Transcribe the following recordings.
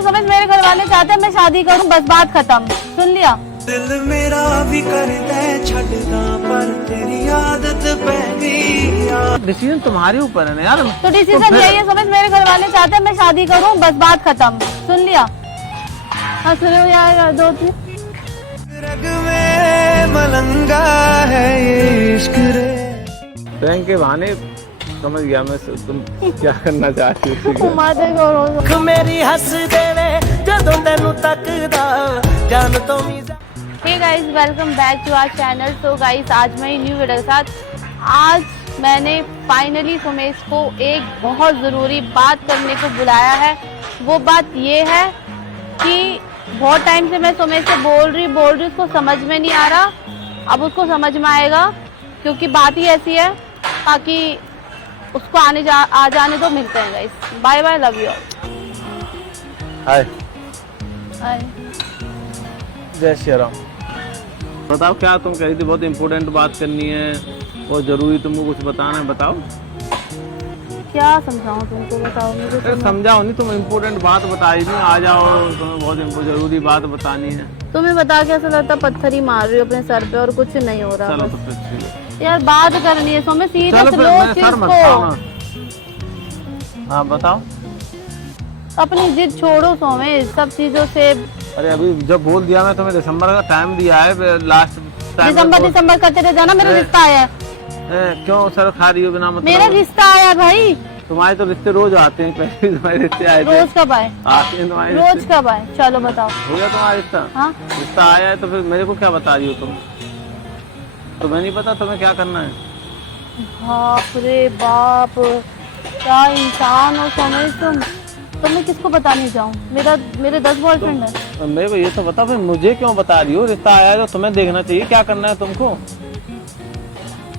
ये समझ, मेरे घर वाले चाहते हैं मैं शादी करूं, बस बात खत्म। सुन लिया? दिल मेरा भी करता है छड़दा पर तेरी आदत पै गई। डिसीजन तुम्हारे ऊपर है ना यार। तो डिसीजन यही है समझ, मेरे घर वाले चाहते हैं मैं शादी करूं, बस बात खत्म। सुन लिया? हंस रहे हो यार दो तीन। रग में मलंगा है ये इश्क रे। बैंक के बहाने समझ गया मैं तुम क्या करना चाहती हो। मेरी हंस देवे जदों तेनू तकदा जान तो hey guys, welcome back to our channel. तो गाइस आज मैं न्यू वीडियो के साथ आज मैंने फाइनली सुमेश को एक बहुत ज़रूरी बात करने को बुलाया है। वो बात ये है कि बहुत टाइम से मैं सुमेश से बोल रही उसको समझ में नहीं आ रहा। अब उसको समझ में आएगा क्योंकि बात ही ऐसी है। ताकि उसको आ जाने दो, मिलते हैं guys. Bye bye, love you. Hi hi, जय श्री राम। बताओ क्या तुम कह रही थी? बहुत इम्पोर्टेंट बात करनी है, बहुत जरूरी, तुमको कुछ बताना है, बताओ। क्या समझाऊं तुमको, बताओ मुझे। तो समझाओ नहीं, तुम इम्पोर्टेंट बात बताई थी, आ जाओ, तुम्हें बहुत जरूरी बात बतानी है। तुम्हें बता के ऐसा लगता पत्थर ही मार रही हो अपने सर पे और कुछ नहीं हो रहा। चलो तो फिर यार बात करनी है सोमे, सीधा चलो लो फिर चीज सर मत को। खाओ ना। हाँ बताओ। अपनी जिद छोड़ो सोमे, सब चीजों से। अरे अभी जब बोल दिया मैं तुम्हें, दिसंबर का टाइम दिया है, लास्ट टाइम। दिसंबर करते रह जाना। मेरा रिश्ता आया है। क्यों सर खा रही हो बिना मतलब? मेरा रिश्ता आया भाई। तुम्हारे तो रिश्ते रोज आते हैं, पहले तुम्हारे रिश्ते आए थे। रोज कब आए? आते हैं तुम्हारे रोज रिश्ते। कब आए? चलो बताओ। हो गया तुम्हारा रिश्ता? हाँ, रिश्ता आया है तो फिर मेरे को क्या बता रही हो तुम? तुम्हें नहीं पता तुम्हें क्या करना है? बाप रे बाप, क्या इंसान हो सोमे तुम। तो मैं किसको बताने जाऊँ? मेरे 10 बॉयफ्रेंड है। मेरे को ये तो बता, फिर मुझे क्यों बता रही हो? रिश्ता आया है तो तुम्हें देखना चाहिए क्या करना है तुमको।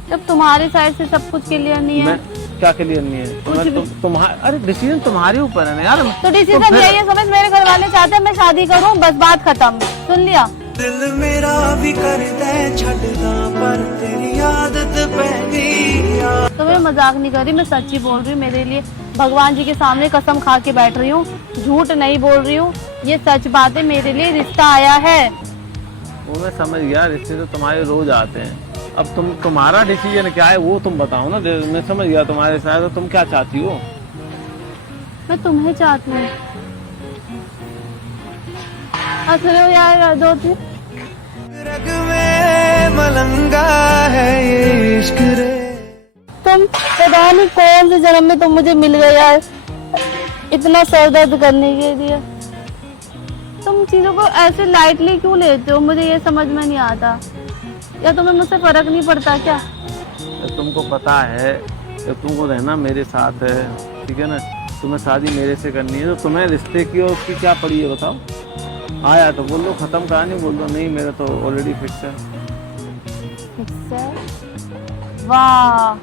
जब तुम्हारे साइड से सब कुछ क्लियर नहीं है। क्या क्लियर नहीं है? तुम्हारे अरे डिसीजन तुम्हारे ऊपर है ना यार। तो डिसीजन यही है समझ, मेरे घर वाले चाहते हैं मैं शादी करूं, बस बात खत्म। सुन लिया? दिल मेरा भी करता है छड़दा पर तेरी आदत पै गई। तो मैं मजाक नहीं कर रही, मैं सच्ची बोल रही हूँ। मेरे लिए भगवान जी के सामने कसम खा के बैठ रही हूँ, झूठ नहीं बोल रही हूँ। ये सच बात है, मेरे लिए रिश्ता आया है। वो मैं समझ गया, रिश्ते तो तुम्हारे रोज आते हैं। अब तुम्हारा डिसीजन क्या है वो तुम बताओ ना। मैं समझ गया तुम्हारे साथ, तो तुम क्या चाहती हो? मैं तुम्हें चाहती हूँ। हंस रहे हो यार दो तीन। रग में मलंगा है ये इश्क रे। तुम पता नहीं कौन से जन्म में तुम मुझे मिल गए यार, इतना सर दर्द करने के लिए। तुम चीजों को ऐसे लाइटली क्यों लेते हो, मुझे ये समझ में नहीं आता। या तुम्हें मुझसे फर्क नहीं पड़ता क्या? तुमको पता है कि तुमको रहना मेरे साथ है, ठीक है ना? तुम्हें शादी मेरे से करनी है, तो तुम्हें रिश्ते की और उसकी क्या पड़ी है बताओ? आया तो बोल लो, खत्म कहानी बोल दो। नहीं मेरा तो ऑलरेडी फिक्स है। फिक्स है? वाह,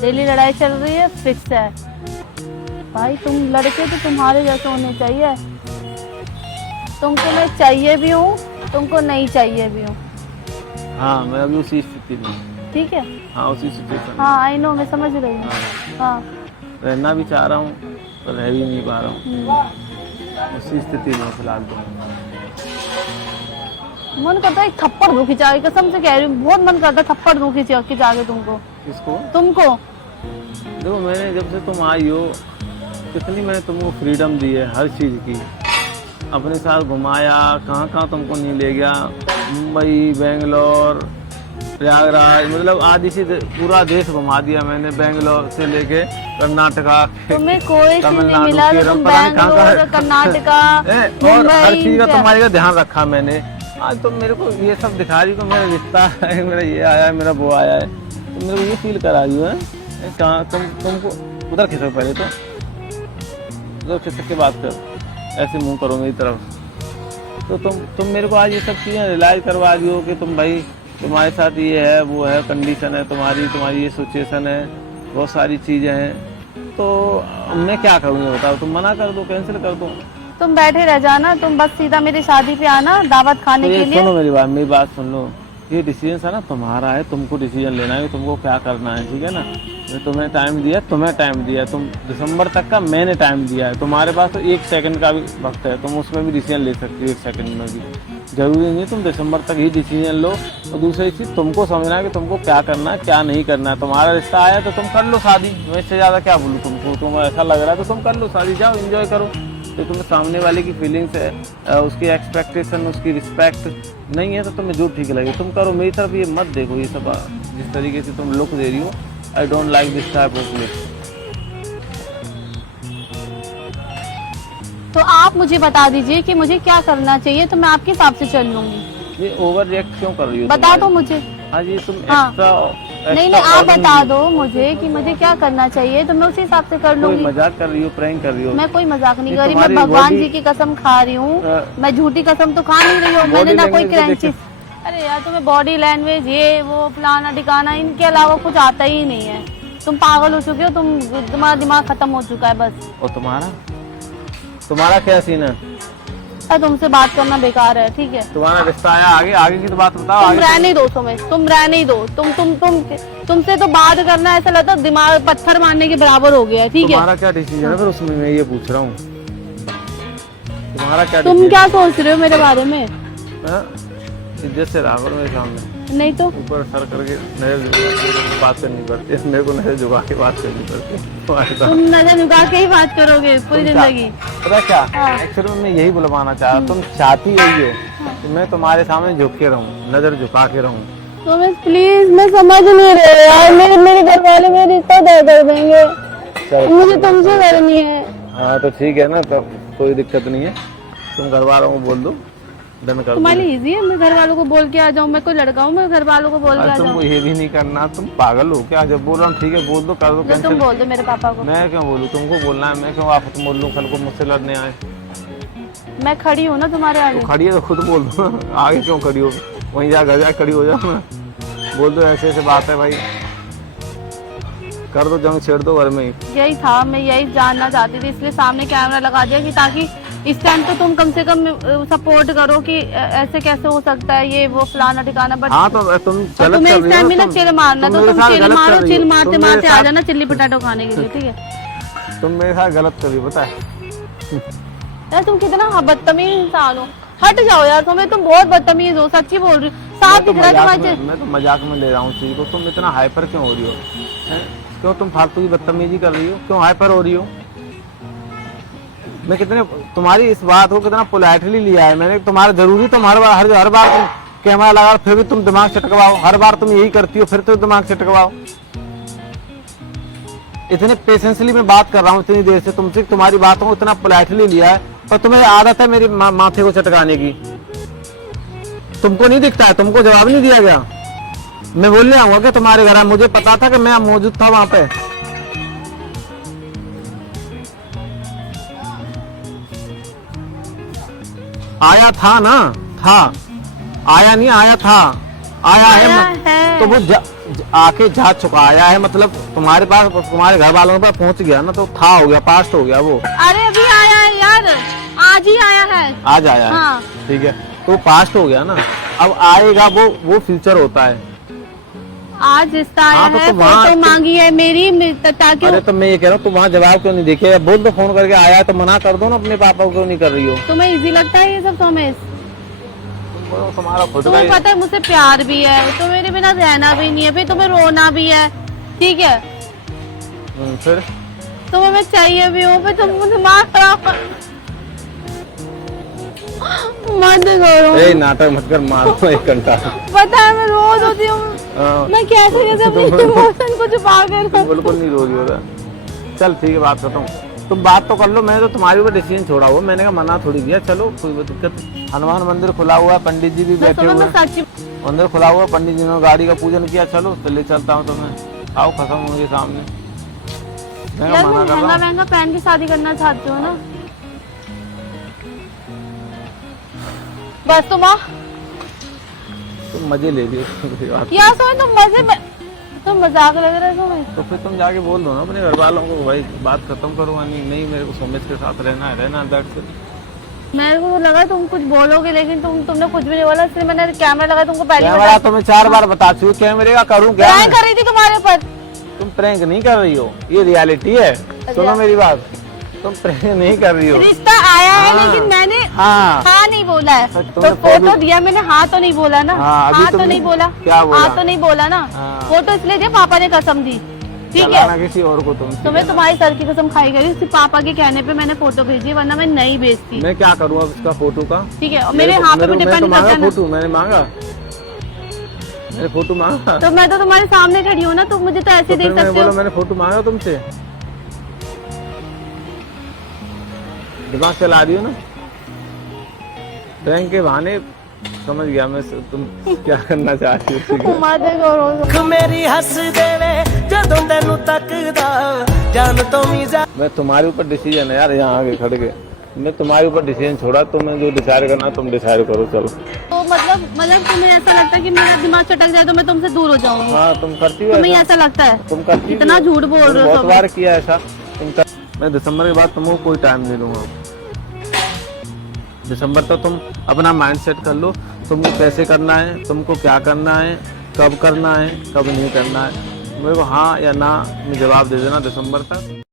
डेली लड़ाई चल रही है, फिक्स है। भाई तुम लड़के तो तुम्हारे जैसे होने चाहिए। तुमको मैं चाहिए भी हूँ, तुमको नहीं चाहिए भी हूँ। हाँ मैं अभी उसी स्थिति में। ठीक है? हाँ उसी सिचुएशन में। हाँ आई नो, मैं समझ रही हूँ। हाँ, रहना भी चाह रहा हूँ पर रह भी नहीं पा रहा हूँ। उसी स्थिति में फिलहाल तो। मन करता है एक थप्पड़ दूं खिंचा के, कसम से कह रही हूँ। बहुत मन करता है थप्पड़ दूं खिंचा के तुमको। किसको? तुमको। देखो मैंने जब से तुम आई हो, कितनी मैंने तुमको फ्रीडम दी है हर चीज़ की। अपने साथ घुमाया, कहाँ कहाँ तुमको नहीं ले गया। मुंबई, बेंगलोर, प्रयागराज, मतलब आदि से पूरा देश घुमा दिया मैंने। बेंगलोर से लेके कर्नाटका, तुम्हें कोई चीज नहीं मिला तो तुम बेंगलोर, कर्नाटका, और हर चीज का तुम्हारे का ध्यान रखा मैंने। आज तुम मेरे को ये सब दिखा रही हो, मेरा रिश्ता है, मेरा ये आया है, मेरा वो आया है, तुम मेरे को ये फील करा रही हो। कहाँ तुमको उधर खिसक, पहले तो उधर खिसक के बात कर, ऐसे मुंह करो मेरी तरफ। तो तुम मेरे को आज ये सब चीज़ें रियलाइज करवा रही हो कि तुम भाई तुम्हारे साथ ये है, वो है, कंडीशन है तुम्हारी ये सिचुएशन है, बहुत सारी चीज़ें हैं। तो मैं क्या करूँगा बताओ? तुम मना कर दो, कैंसिल कर दो। तुम बैठे रह जाना, तुम बस सीधा मेरी शादी पे आना दावत खाने के लिए। सुनो मेरी बात सुन लो। ये डिसीजन है ना तुम्हारा है, तुमको डिसीजन लेना है तुमको क्या करना है, ठीक है ना। मैं तुम्हें टाइम दिया, तुम्हें टाइम दिया, तुम दिसंबर तक का मैंने टाइम दिया है, तुम्हारे पास तो 1 सेकंड का भी वक्त है, तुम उसमें भी डिसीजन ले सकते हो 1 सेकंड में भी। जरूरी नहीं तुम दिसंबर तक ही डिसीजन लो। और दूसरी चीज़ तुमको समझना है कि तुमको क्या करना है क्या नहीं करना है। तुम्हारा रिश्ता आया तो तुम कर लो शादी, मैं इससे ज़्यादा क्या बोलूँ तुमको। तुम ऐसा लग रहा है तो तुम कर लो शादी, जाओ एंजॉय करो। तो तुम्हें सामने वाले की फीलिंग्स है, उसकी एक्सपेक्टेशन, उसकी रिस्पेक्ट नहीं है तो तुम्हें जो ठीक लगे तुम करो। मेरी तरफ ये मत देखो, ये सब जिस तरीके से तुम लुक दे रही हो, I don't like this type of look. तो आप मुझे बता दीजिए कि मुझे क्या करना चाहिए, तो मैं आपके हिसाब से चल लूंगी। ये ओवर रिएक्ट क्यों कर रही हो? बता दो मुझे। हाँ जी, तुम हाँ। नहीं आप extra बता दो मुझे कि मुझे क्या करना चाहिए, तो मैं उसी हिसाब से कर कोई लूंगी। मजाक कर रही हो, प्रैंक कर रही हो? मैं कोई मजाक नहीं ये कर रही, मैं तुम्हारी भगवान body- जी की कसम खा रही हूँ। मैं झूठी कसम तो खा नहीं रही हूँ, Body मैंने ना कोई language को क्रंचिस। अरे यार तुम्हें बॉडी लैंग्वेज ये वो फलाना ठिकाना इनके अलावा कुछ आता ही नहीं है। तुम पागल हो चुके हो, तुम्हारा दिमाग खत्म हो चुका है बस। और तुम्हारा क्या सीन है? तुमसे बात करना बेकार है, ठीक है। तुम्हारा रिश्ता आया, आगे आगे की तो बात बताओ। तुम आगे रहने दो तुम्हें, तुम रहने दो। तुमसे तो बात करना ऐसा लगता है दिमाग पत्थर मारने के बराबर हो गया है, ठीक है। तुम्हारा क्या डिसीजन है फिर उसमें, मैं ये पूछ रहा हूँ। तुम्हारा क्या तुम decision क्या सोच रहे हो मेरे बारे में? है? इज्जत से रहा करो मेरे सामने, नहीं तो ऊपर सर करके नजर बात करनी पड़ती है, मेरे को नजर झुका के बात करनी पड़ती है तुम्हारे साथ। तुम नजर झुका के ही बात करोगे पूरी जिंदगी। पता क्या हाँ। एक्चुअली मैं यही बुलवाना चाह रहा, तुम चाहती यही हो कि मैं तुम्हारे सामने झुक के रहूं, नजर झुका के रहूं। तो मैं प्लीज, मैं समझ नहीं रही यार, मेरे घर वाले मेरे रिश्ता तय कर देंगे, मुझे तुमसे करनी है। हाँ तो ठीक है ना, तब कोई दिक्कत नहीं है, तुम घर वालों को बोल दो, डन कर दो। तुम्हारे लिए इजी है, मैं घर वालों को बोल के आ जाऊँ? मैं कोई लड़का हूँ मैं घर वालों को बोल के आ तुमको जाऊँ? ये भी नहीं करना, तुम पागल हो क्या? जब बोल रहा हूँ ठीक है बोल दो, कर दो तो cancel। तुम बोल दो मेरे पापा को। मैं क्यों बोलूँ? तुमको बोलना है, मैं क्यों आप तुम बोल लूँ? कल को मुझसे लड़ने आए मैं खड़ी हूँ ना तुम्हारे आगे। तो खड़ी है तो खुद बोल दो ना, आगे क्यों खड़ी हो? वहीं जा घर जा खड़ी हो जाओ ना, बोल दो ऐसे ऐसे बात है भाई, कर दो, जंग छेड़ दो घर में ही। यही था, मैं यही जानना चाहती थी, इसलिए सामने कैमरा लगा दिया कि ताकि इस टाइम तो तुम कम से कम सपोर्ट करो कि ऐसे कैसे हो सकता है ये वो फलाना ठिकाना। बट हाँ तो तुम गलत तुम्हें कर इस रही टाइम हो में ना ना, चिल मारना, तो मेरे तुम साथ चिल गलत मारो, कर रही चिल हो। मारते तुम मेरे मारते आ साथ- जाना चिल्ली पटाटो खाने के लिए, ठीक है। तुम मेरे साथ गलत कर रही हो, पता है? यार तुम कितना बदतमीज इंसान हो, हट जाओ यार, तुम बहुत बदतमीज हो, सच्ची बोल रही हूँ, साफ दिख रहा है तुम्हारे। मैं तो मजाक में ले रहा हूँ चीज को, तुम इतना हाइपर क्यों हो रही हो? हैं? क्यों तुम फालतू की बदतमीजी कर रही हो? क्यों हाइपर हो रही हो? मैं कितने तुम्हारी इस बात को कितना पोलाइटली लिया है मैंने। तुम्हारा जरूरी तुम्हारे हर बार तुम कैमरा लगा फिर भी तुम दिमाग चटकवाओ, हर बार तुम यही करती हो, फिर तो दिमाग चटकवाओ। इतने पेशेंसली मैं बात कर रहा हूँ इतनी देर से तुमसे, तुम्हारी बातों को इतना पोलाइटली लिया है, पर तुम्हें आदत है मेरी माथे को चटकाने की। तुमको नहीं दिखता है, तुमको जवाब नहीं दिया गया। मैं बोलने आऊंगा कि तुम्हारे घर, मुझे पता था कि मैं मौजूद था वहां पे। आया था ना, था, आया नहीं, आया था, आया है। तो वो आके जा चुका, आया है मतलब तुम्हारे पास, तुम्हारे घर वालों के पास पहुंच गया ना, तो था हो गया, पास्ट हो गया वो। अरे अभी आया है यार, आज ही आया है, आज आया है, हाँ। ठीक है, तो पास्ट हो गया ना, अब आएगा वो फ्यूचर होता है। आज रिश्ता आया हाँ, तो है, वहाँ फोटो मांगी है मेरी, ताकि अरे तो मैं ये कह रहा हूँ, तो वहाँ जवाब क्यों नहीं देखे? बोल दो, फोन करके आया है तो मना कर दो ना, अपने पापा को क्यों नहीं कर रही हो? तुम्हें इजी लगता है ये सब सोमेश? तुम्हारा खुद का तुम्हें ही- पता है मुझसे प्यार भी है, तो मेरे बिना रहना भी नहीं है, फिर तुम्हें रोना भी है, ठीक है, फिर तुम्हें मैं चाहिए भी हूँ, फिर तुम दिमाग खराब मत करो। ए नाटक मत कर, मारो 1 घंटा। पता है मैं रोज होती हूँ, हाँ, मैं कैसे कैसे अपने इमोशन को छुपा कर तुम बिल्कुल नहीं रो रही हो रहा। चल ठीक है, बात करता हूँ, तुम बात तो कर लो, मैंने तो तुम्हारे ऊपर डिसीजन छोड़ा हुआ, मैंने कहा मना थोड़ी दिया, चलो कोई दिक्कत। हनुमान मंदिर खुला हुआ है, पंडित जी भी बैठे हुए हैं, सच्ची मंदिर खुला हुआ, पंडित जी ने गाड़ी का पूजन किया, चलो तो ले चलता हूँ तुम्हें, आओ खत्म होंगे सामने। मैं यार, मना कर रहा महंगा हूँ। महंगा पहन के शादी करना चाहते हो ना? बस तुम तुम मजे ले लियो यार, सोए तुम मजे में, तुम मजाक लग रहा है तुम्हें। तो फिर तुम जाके बोल दो ना अपने घर वालों को, भाई बात खत्म करो, नहीं मेरे को सोमेश के साथ रहना है, रहना दैट्स इट। मेरे को लगा तुम कुछ बोलोगे, लेकिन तुमने कुछ भी नहीं बोला, इसलिए मैंने कैमरा लगा तुमको पहले कैमरा तो मैं 4 बार बता चुकी हूँ, कैमरे का करूँ क्या प्रैंक कर रही थी तुम्हारे ऊपर। तुम प्रैंक नहीं कर रही हो, ये रियलिटी है। सुनो मेरी बात, तुम प्रैंक नहीं कर रही हो। रिश्ता आया है हाँ। लेकिन मैंने हाँ हाँ नहीं बोला है। तो तो तुमने फोटो दिया मैंने, हाँ तो नहीं बोला ना। हाँ, अभी हाँ तो तुमने नहीं बोला, क्या बोला? हाँ तो नहीं बोला ना। हाँ। फोटो इसलिए दिया, पापा ने कसम दी, ठीक चलाना है। किसी और को तुम। तो मैं तुम्हारी सर की कसम खाई गई, सिर्फ पापा के कहने पे मैंने फोटो भेजी, वरना मैं नहीं भेजती। मैं क्या करूँ अब इसका फोटो का? ठीक है, मेरे हाँ पे डिपेंड करता है ना। फोटो मैंने मांगा, मैंने फोटो मांगा। तो मैं तो तुम्हारे सामने खड़ी हूँ ना, तुम मुझे तो ऐसे देख सकते हो। मैंने फोटो मांगा तुमसे, दिमाग चला रही हो ना प्रैंक के बहाने। समझ गया मैं तुम क्या करना चाहती हो। माथे करो। मेरी हंस देवे जदों तेनू तकदा जान तो मीजा। मैं तुम्हारे ऊपर डिसीजन है यार, यहाँ आगे खड़ के मैं तुम्हारे ऊपर डिसीजन छोड़ा, तुम्हें जो डिसाइड करना तुम डिसाइड करो। चलो तो मतलब तुम्हें ऐसा लगता है कि मेरा दिमाग चटक जाए तो मैं तुमसे दूर हो जाऊंगी? हाँ तुम करती हो तुम्हें ऐसा? ऐसा लगता है? तुम करती इतना हो? झूठ बोल रहे हो बहुत सब। बार किया ऐसा मैं दिसंबर के बाद तुमको कोई टाइम नहीं दूंगा। दिसंबर तक तुम अपना माइंड सेट कर लो, तुमको कैसे करना है, तुमको क्या करना है, कब करना है, कब नहीं करना है। मेरे को हाँ या ना में जवाब दे देना दिसंबर तक।